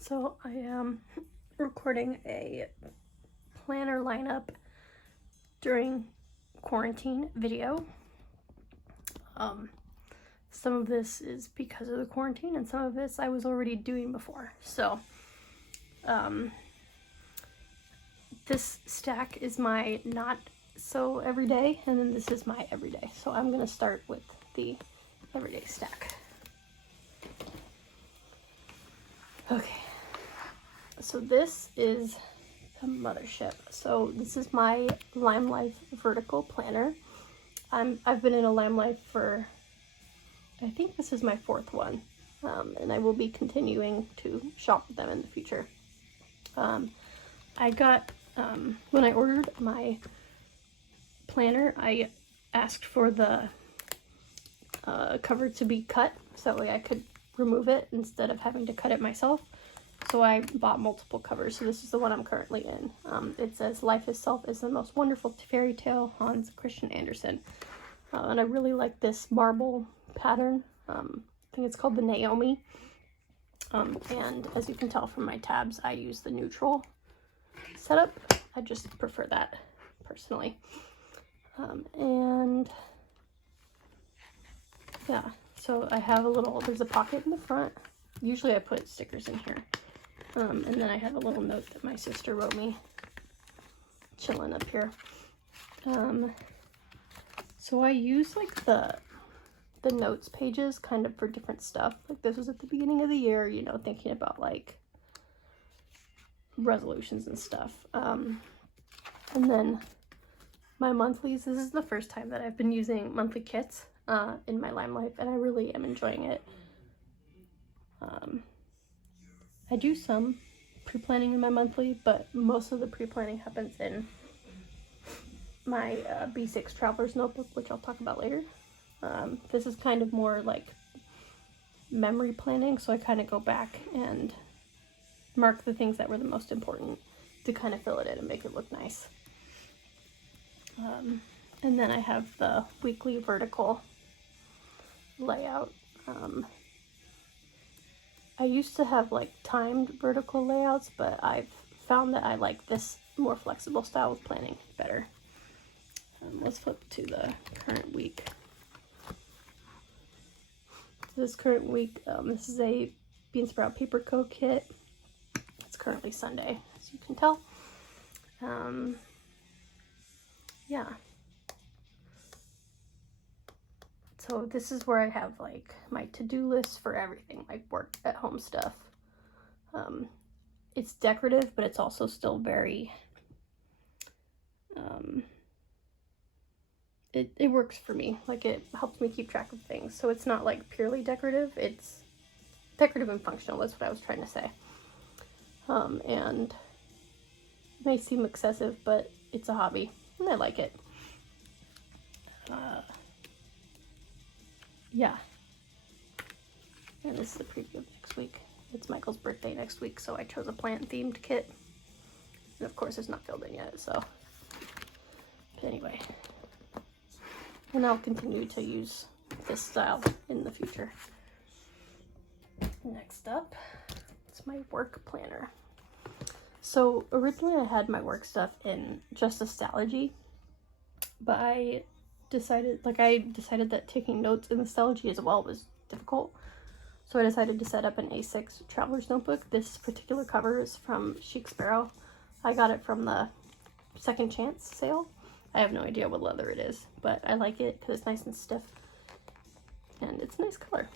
So I am recording a planner lineup during quarantine video. Some of this is because of the quarantine and some of this I was already doing before. So this stack is my not so everyday, and then this is my everyday. So I'm gonna start with the everyday stack. Okay, so this is the mothership. So this is my Lime Life vertical planner. I've been in a Lime Life for, I think this is my 4th one, and I will be continuing to shop with them in the future. I got, when I ordered my planner, I asked for the cover to be cut so that way I could remove it instead of having to cut it myself. So I bought multiple covers. So this is the one I'm currently in. It says "Life itself is the most wonderful fairy tale, Hans Christian Andersen." And I really like this marble pattern. I think it's called the Naomi. And as you can tell from my tabs, I use the neutral setup. I just prefer that personally. And yeah, so I have a little, there's a pocket in the front. Usually I put stickers in here. And then I have a little note that my sister wrote me, chilling up here. So I use like the notes pages kind of for different stuff. Like this was at the beginning of the year, you know, thinking about like resolutions and stuff. And then my monthlies, this is the first time that I've been using monthly kits in my Lime Life, and I really am enjoying it. I do some pre-planning in my monthly, but most of the pre-planning happens in my B6 Traveler's Notebook, which I'll talk about later. This is kind of more like memory planning, so I kind of go back and mark the things that were the most important to kind of fill it in and make it look nice. And then I have the weekly vertical layout. I used to have like timed vertical layouts, but I've found that I like this more flexible style of planning better. Let's flip to the current week. So this current week, this is a Bean Sprout Paper Co. kit. It's currently Sunday, as you can tell. Yeah. So this is where I have like my to-do list for everything, like work at home stuff. It's decorative, but it's also still very, it works for me. Like it helps me keep track of things. So it's not like purely decorative, it's decorative and functional, that's what I was trying to say. And it may seem excessive, but it's a hobby and I like it. Yeah. And this is the preview of next week. It's Michael's birthday next week, so I chose a plant-themed kit. And of course, it's not filled in yet, so. But anyway. And I'll continue to use this style in the future. Next up, it's my work planner. So originally I had my work stuff in just Astrology, but I decided that taking notes in Astrology as well was difficult. So I decided to set up an A6 Traveler's Notebook. This particular cover is from Chic Sparrow. I got it from the Second Chance sale. I have no idea what leather it is, but I like it because it's nice and stiff. And it's a nice color.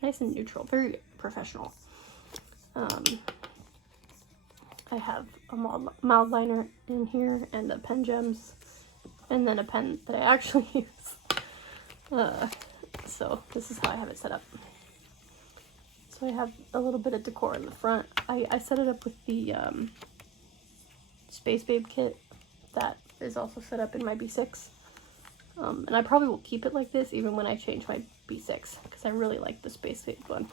Nice and neutral, very professional. I have a mild liner in here and the pen gems, and then a pen that I actually use. So this is how I have it set up. So I have a little bit of decor in the front. I set it up with the Space Babe kit that is also set up in my B6. And I probably will keep it like this even when I change my B6 because I really like the Space Babe one.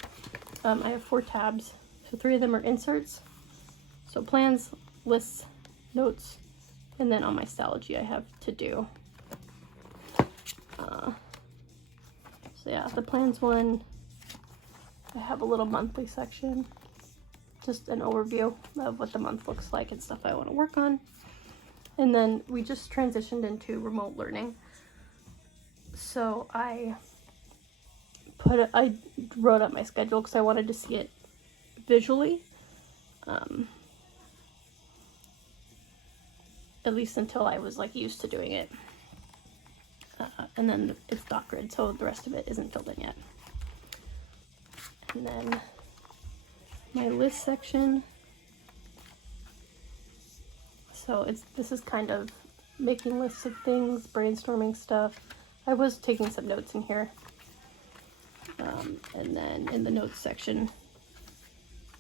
I have 4 tabs, so 3 of them are inserts. So plans, lists, notes, and then on my Astrology I have to do. So yeah, the plans one, I have a little monthly section. just an overview of what the month looks like and stuff I want to work on. And then we just transitioned into remote learning. So I wrote up my schedule because I wanted to see it visually. At least until I was like used to doing it. And then it's dot grid, so the rest of it isn't filled in yet. And then my list section. So this is kind of making lists of things, brainstorming stuff. I was taking some notes in here. And then in the notes section,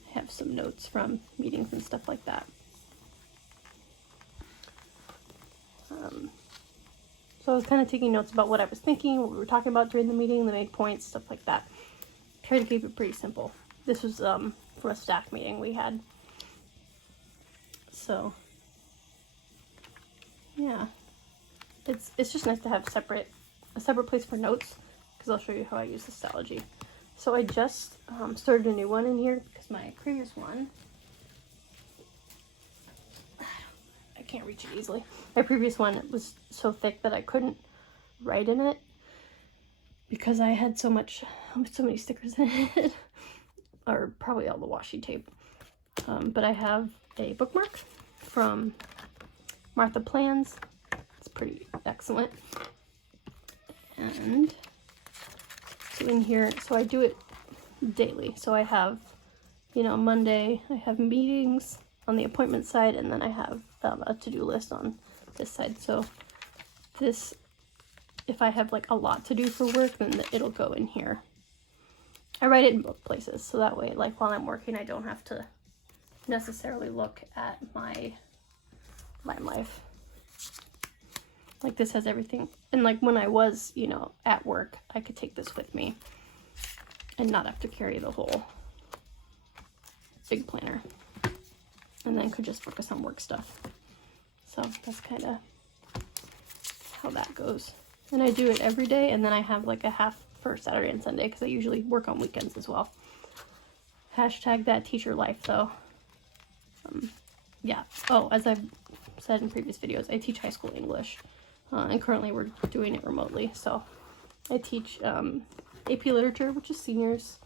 I have some notes from meetings and stuff like that. So I was kind of taking notes about what I was thinking, what we were talking about during the meeting, the main points, stuff like that. Try to keep it pretty simple. This was for a staff meeting we had. So yeah, it's just nice to have a separate place for notes, because I'll show you how I use Histology. So I just started a new one in here because my previous one, I can't reach it easily. My previous one was so thick that I couldn't write in it because I had so many stickers in it, or probably all the washi tape. But I have a bookmark from Martha Plans. It's pretty excellent. And so in here, so I do it daily. So I have, Monday I have meetings on the appointment side, and then I have a to-do list on this side. So this, if I have like a lot to do for work, then it'll go in here. I write it in both places, so that way, like while I'm working, I don't have to necessarily look at my life. Like this has everything, and like when I was, at work, I could take this with me and not have to carry the whole big planner, and then could just focus on work stuff. So that's kind of how that goes. And I do it every day, and then I have like a half for Saturday and Sunday because I usually work on weekends as well. Hashtag that teacher life though. Yeah. Oh, as I've said in previous videos, I teach high school English, and currently we're doing it remotely. So I teach AP Literature, which is seniors,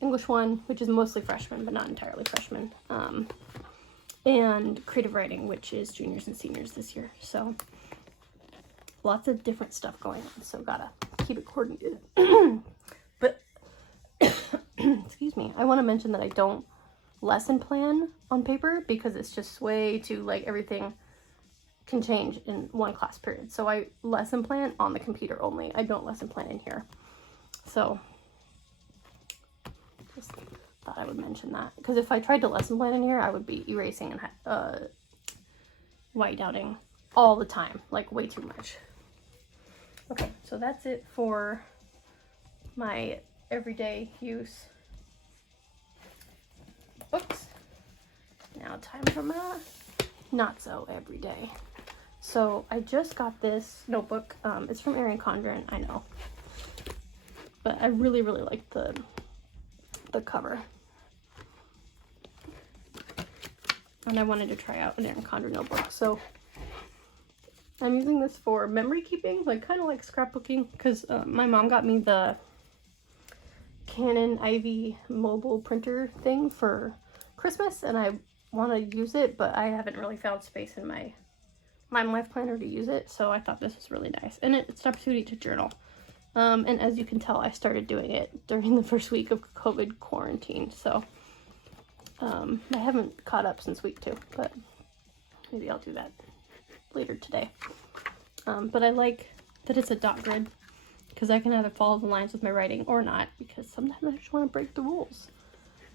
English 1, which is mostly freshmen, but not entirely freshmen, and creative writing, which is juniors and seniors this year. So lots of different stuff going on, so gotta keep it coordinated. But excuse me, I want to mention that I don't lesson plan on paper because it's just way too, like, everything can change in one class period. So I lesson plan on the computer only. I don't lesson plan in here. So just thought I would mention that, because if I tried to lesson plan in here, I would be erasing and whiteouting all the time, like way too much. Okay, so that's it for my everyday use books. Now time for my not so everyday. So I just got this notebook. It's from Erin Condren, I know, but I really like the cover, and I wanted to try out an Erin Condren notebook. So I'm using this for memory keeping, like kind of like scrapbooking, because my mom got me the Canon Ivy mobile printer thing for Christmas, and I want to use it, but I haven't really found space in my life planner to use it, so I thought this was really nice. And it's an opportunity to journal. And as you can tell, I started doing it during the first week of COVID quarantine, so I haven't caught up since week 2, but maybe I'll do that later today. But I like that it's a dot grid, because I can either follow the lines with my writing or not, because sometimes I just want to break the rules.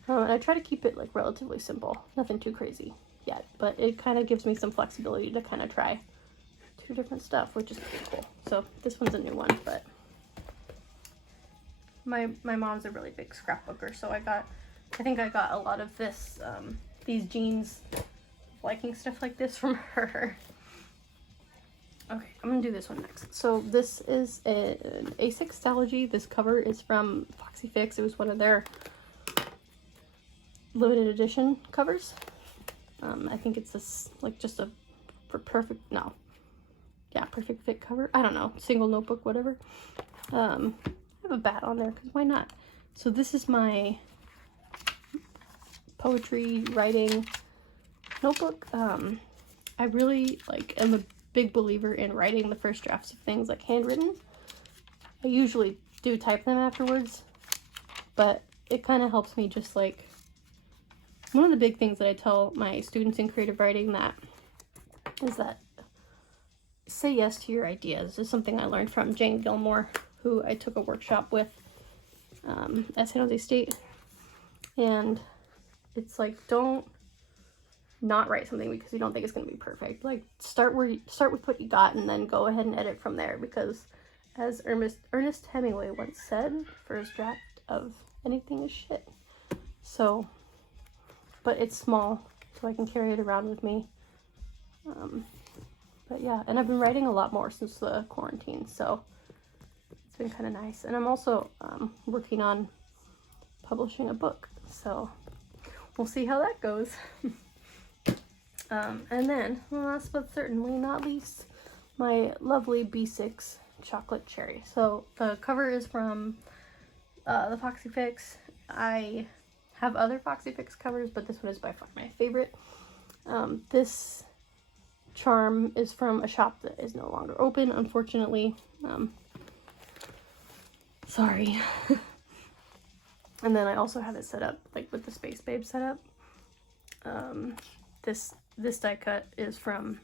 And I try to keep it like relatively simple, nothing too crazy yet, but it kind of gives me some flexibility to kind of try 2 different stuff, which is pretty cool. So this one's a new one, but my mom's a really big scrapbooker, so I think I got a lot of this, these jeans, liking stuff like this from her. Okay, I'm gonna do this one next. So this is an A6 Histology. This cover is from Foxy Fix. It was one of their limited edition covers. I think it's this, like, just a perfect fit cover. I don't know, single notebook, whatever. I have a bat on there because why not? So this is my poetry writing notebook. I really am a big believer in writing the first drafts of things, like handwritten. I usually do type them afterwards, but it kind of helps me just like, one of the big things that I tell my students in creative writing is that say yes to your ideas. This is something I learned from Jane Gilmore, who I took a workshop with at San Jose State. And it's like, don't not write something because you don't think it's going to be perfect. Like, start with what you got and then go ahead and edit from there, because as Ernest Hemingway once said, first draft of anything is shit. So, but it's small, so I can carry it around with me. But yeah, and I've been writing a lot more since the quarantine, so it's been kind of nice. And I'm also working on publishing a book, so we'll see how that goes. And then, last but certainly not least, my lovely B6 chocolate cherry. So the cover is from the Foxy Fix. I have other Foxy Fix covers, but this one is by far my favorite. This charm is from a shop that is no longer open, unfortunately. Sorry. And then I also have it set up like with the Space Babe setup. This die cut is from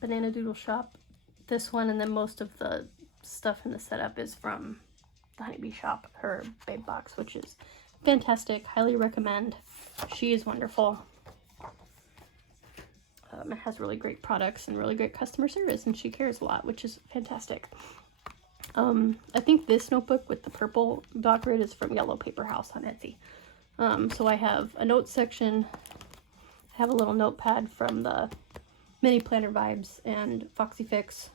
Banana Doodle Shop. This one, and then most of the stuff in the setup is from the Honeybee Shop, her babe box, which is fantastic. Highly recommend. She is wonderful. It has really great products and really great customer service, and she cares a lot, which is fantastic. I think this notebook with the purple dot grid is from Yellow Paper House on Etsy. So I have a notes section. I have a little notepad from the Mini Planner Vibes and Foxy Fix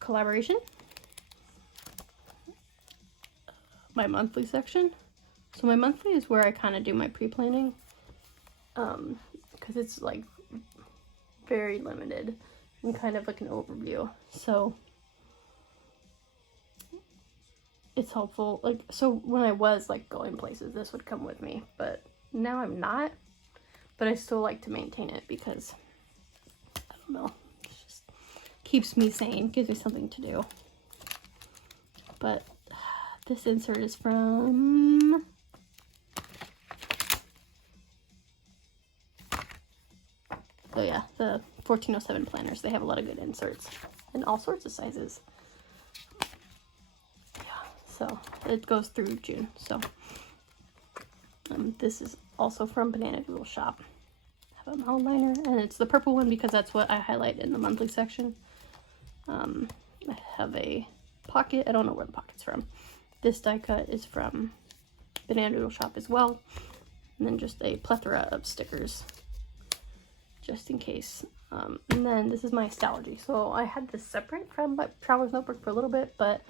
collaboration. My monthly section. So my monthly is where I kind of do my pre-planning, because it's like very limited and kind of like an overview. So it's helpful. Like, so when I was like going places, this would come with me, but now I'm not. But I still like to maintain it because, I don't know, it just keeps me sane, gives me something to do. But this insert is from oh yeah, the 1407 planners. They have a lot of good inserts in all sorts of sizes. Yeah, so it goes through June. So this is also from Banana Doodle Shop. I have an outliner, and it's the purple one because that's what I highlight in the monthly section. I have a pocket. I don't know where the pocket's from. This die cut is from Banana Doodle Shop as well. And then just a plethora of stickers, just in case. And then this is my Stalogy. So I had this separate from my Traveler's Notebook for a little bit, but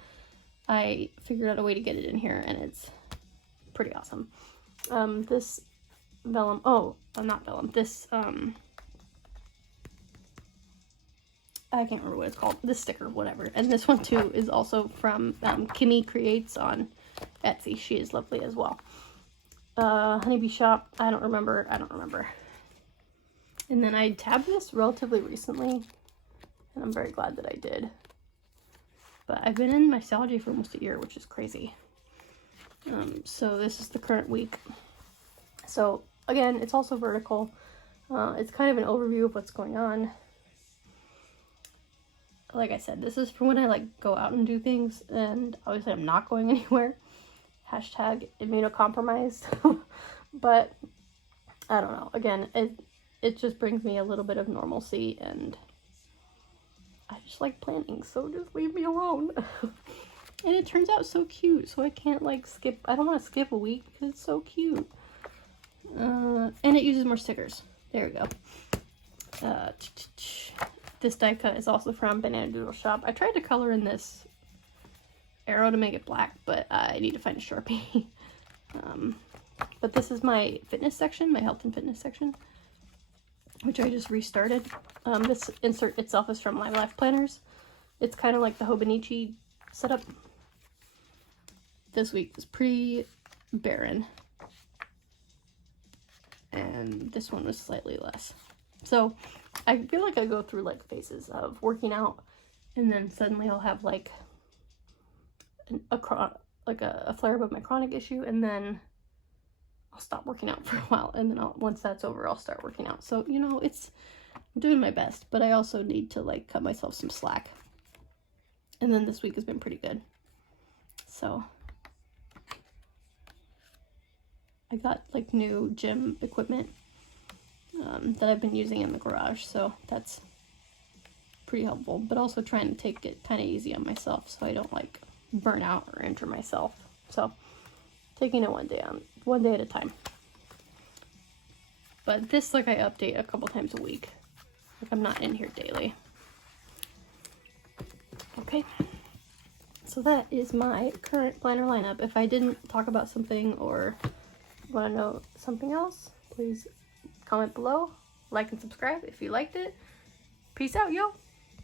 I figured out a way to get it in here, and it's pretty awesome. This vellum, not vellum, this, I can't remember what it's called, this sticker, whatever. And this one too is also from Kimmy Creates on Etsy. She is lovely as well. Honeybee Shop, I don't remember. And then I tabbed this relatively recently, and I'm very glad that I did. But I've been in my Stalogy for almost a year, which is crazy. So this is the current week. So again, it's also vertical. It's kind of an overview of what's going on. Like I said, this is for when I like go out and do things, and obviously I'm not going anywhere. Hashtag immunocompromised. But I don't know. Again, it just brings me a little bit of normalcy, and I just like planning, so just leave me alone. And it turns out so cute, so I can't like skip. I don't want to skip a week because it's so cute. And it uses more stickers. There we go. This die cut is also from Banana Doodle Shop. I tried to color in this arrow to make it black, but I need to find a Sharpie. But this is my fitness section, my health and fitness section, which I just restarted. This insert itself is from My Life Planners. It's kind of like the Hobonichi setup. This week was pretty barren, and this one was slightly less. So I feel like I go through like phases of working out, and then suddenly I'll have like a flare up of my chronic issue, and then I'll stop working out for a while, and then once that's over, I'll start working out. So, you know, I'm doing my best, but I also need to like cut myself some slack. And then this week has been pretty good. So I got like new gym equipment that I've been using in the garage, so that's pretty helpful, but also trying to take it kind of easy on myself so I don't like burn out or injure myself. So taking it one day at a time. But this, like, I update a couple times a week. Like, I'm not in here daily. Okay. So that is my current planner lineup. If I didn't talk about something or want to know something else, please comment below, like and subscribe if you liked it. Peace out, yo!